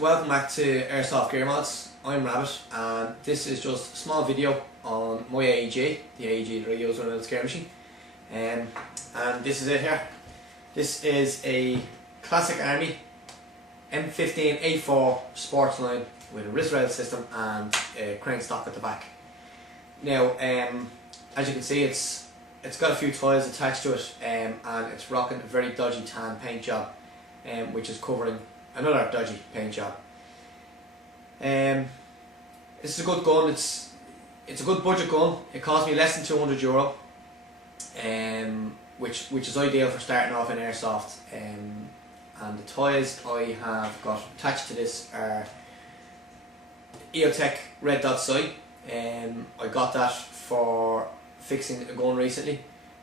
welcome back to AirsoftGearMods. I'm Rabbit and this is just a small video on my AEG, the AEG that I use on a scare machine. And this is it here. This is a classic Army M15A4 Sportsline with a wrist rail system and a crank stock at the back. Now, as you can see, it's got a few toys attached to it, and it's rocking a very dodgy tan paint job, which is covering another dodgy paint job. This is a good gun. It's a good budget gun. It cost me less than €200, which is ideal for starting off in airsoft. And the toys I have got attached to this are EOTech red dot sight. I got that for fixing a gun recently.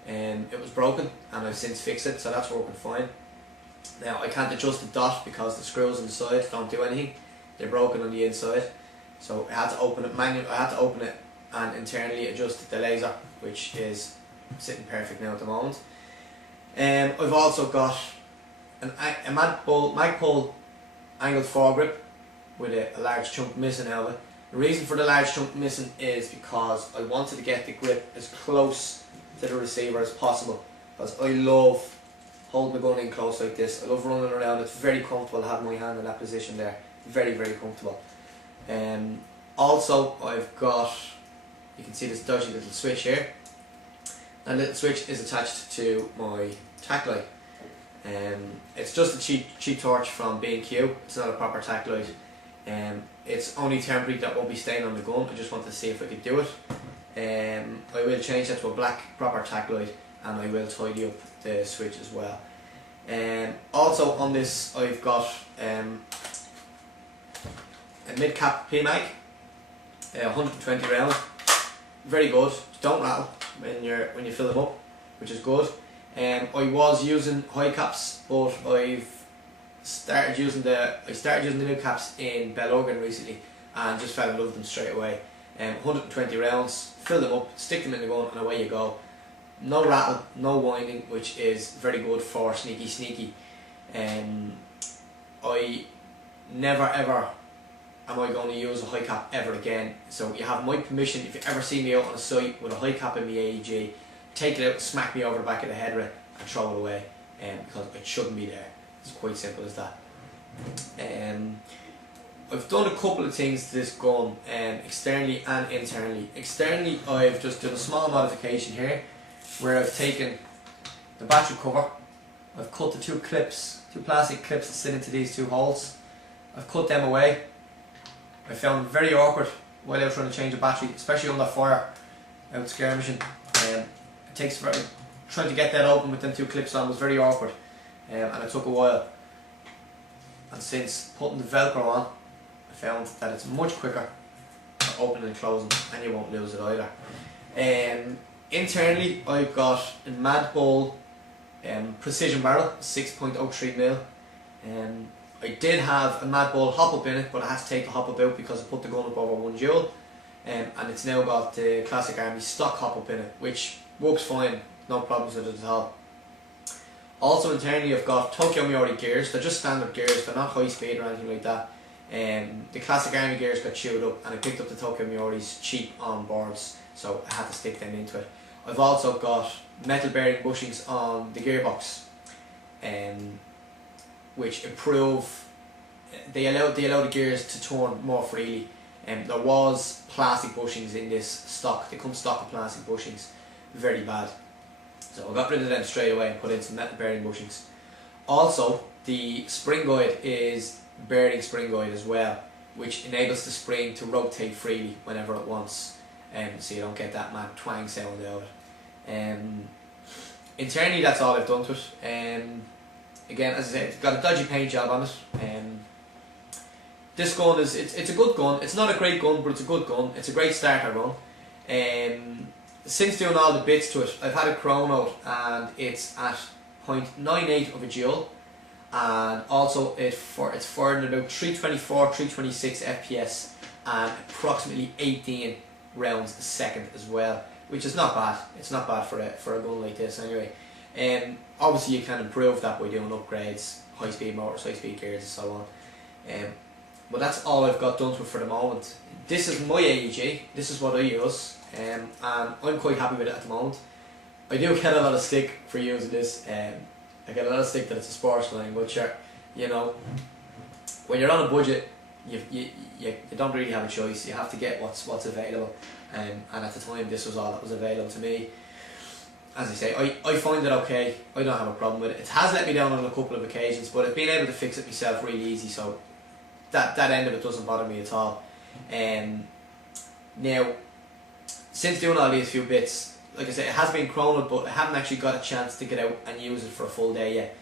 It was broken and I've since fixed it, so that's working fine. Now I can't adjust the dot because the screws inside don't do anything. They're broken on the inside, so I had to open it manually. I had to open it and internally adjust the laser, which is sitting perfect now at the moment. I've also got a Magpul angled foregrip with a large chunk missing out of it. The reason for the large chunk missing is because I wanted to get the grip as close to the receiver as possible, because I love holding the gun in close like this. I love running around. It's very comfortable to have my hand in that position there. Very, very comfortable. Also, I've got, you can see this dodgy little switch here. That little switch is attached to my tack light. It's just a cheap torch from B&Q. It's not a proper tack light. It's only temporary, that won't be staying on the gun. I just wanted to see if I could do it. I will change that to a black proper tack light, and I will tidy up the switch as well. Also on this I've got a mid-cap P-Mag, 120 round, very good. Don't rattle when you fill them up, which is good. I was using high caps, but I started using the new caps in Bellorgan recently and just fell in love with them straight away. 120 rounds, fill them up, stick them in the gun, and away you go. No rattle, no winding, which is very good for sneaky. I never ever am I going to use a high cap ever again. So you have my permission, if you ever see me out on a site with a high cap in my AEG, take it out, smack me over the back of the head with it and throw it away, because it shouldn't be there. It's quite simple as that. I've done a couple of things to this gun, externally and internally. Externally, I've just done a small modification here, where I've taken the battery cover, I've cut the two plastic clips that sit into these two holes. I've cut them away. I found it very awkward while I was trying to change a battery, especially under fire out skirmishing. Trying to get that open with them two clips on was very awkward, and it took a while. And since putting the Velcro on, I found that it's much quicker for opening and closing, and you won't lose it either. Internally, I've got a Magpul precision barrel, 6.03mm. I did have a Magpul hop-up in it, but I had to take the hop-up out because I put the gun up over one joule, and it's now got the classic Army stock hop-up in it, which works fine, no problems with it at all. Also internally, I've got Tokyo Miori gears. They're just standard gears, they're not high speed or anything like that. The classic Army gears got chewed up, and I picked up the Tokyo Mioris cheap on boards, so I had to stick them into it. I've also got metal bearing bushings on the gearbox, which improve, they allow the gears to turn more freely. There was plastic bushings in this stock. They come stock of plastic bushings, very bad. So I got rid of them straight away and put in some metal bearing bushings. Also, the spring guide is bearing spring guide as well, which enables the spring to rotate freely whenever it wants, so you don't get that mad twang sound out of it. Internally, that's all I've done to it. Again, as I said, it's got a dodgy paint job on it. This gun it's a good gun. It's not a great gun, but it's a good gun. It's a great starter gun. Since doing all the bits to it, I've had it chronoed, and it's at 0.98 of a joule, and also it's firing at about 324, 326 FPS and approximately 18 rounds a second as well, which is not bad. It's not bad for a gun like this anyway. Obviously you can improve that by doing upgrades, high speed motors, high speed gears and so on. but that's all I've got done to it for the moment. This is my AEG, this is what I use, and I'm quite happy with it at the moment. I do get a lot of stick for using this. I get a lot of stick that it's a Sportsline, which are, you know, when you're on a budget, you don't really have a choice. You have to get what's available, and at the time this was all that was available to me. As I say, I find it okay. I don't have a problem with it. It has let me down on a couple of occasions, but I've been able to fix it myself really easy, so that end of it doesn't bother me at all. Now, since doing all these few bits, like I said, it has been chronoed, but I haven't actually got a chance to get out and use it for a full day yet.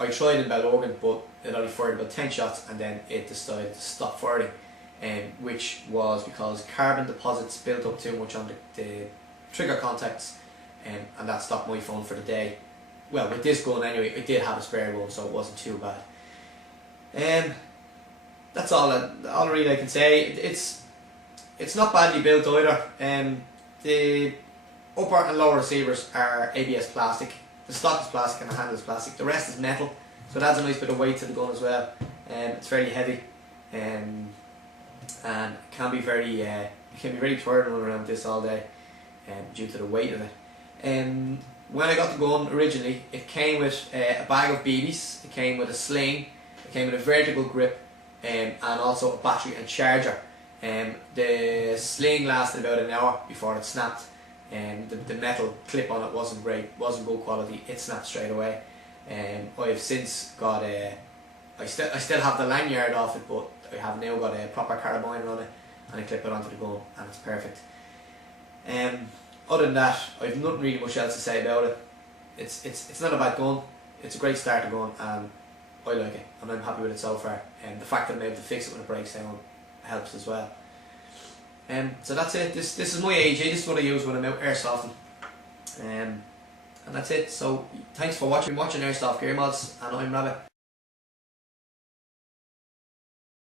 I tried in Bellorgan, but it only fired about 10 shots and then it decided to stop firing, which was because carbon deposits built up too much on the trigger contacts, and that stopped my phone for the day. Well, with this gun anyway, I did have a spare one, so it wasn't too bad. That's all really I can say. It's not badly built either. The upper and lower receivers are ABS plastic. The stock is plastic and the handle is plastic. The rest is metal, so it adds a nice bit of weight to the gun as well. It's fairly heavy, and it can be very tiring running around this all day, due to the weight of it. When I got the gun originally, it came with a bag of BBs. It came with a sling. It came with a vertical grip, and also a battery and charger. The sling lasted about an hour before it snapped, and the metal clip on it wasn't great, wasn't good quality. It snapped straight away. I've since got I still have the lanyard off it, but I have now got a proper carabiner on it, and I clip it onto the gun, and it's perfect. Other than that, I've nothing really much else to say about it. It's not a bad gun. It's a great starter gun, and I like it, and I'm happy with it so far. And the fact that I'm able to fix it when it breaks down helps as well. So that's it. This is my AEG. This is what I use when I'm out airsofting. And that's it. So thanks for watching AirsoftGearMods, and I'm Rabbit.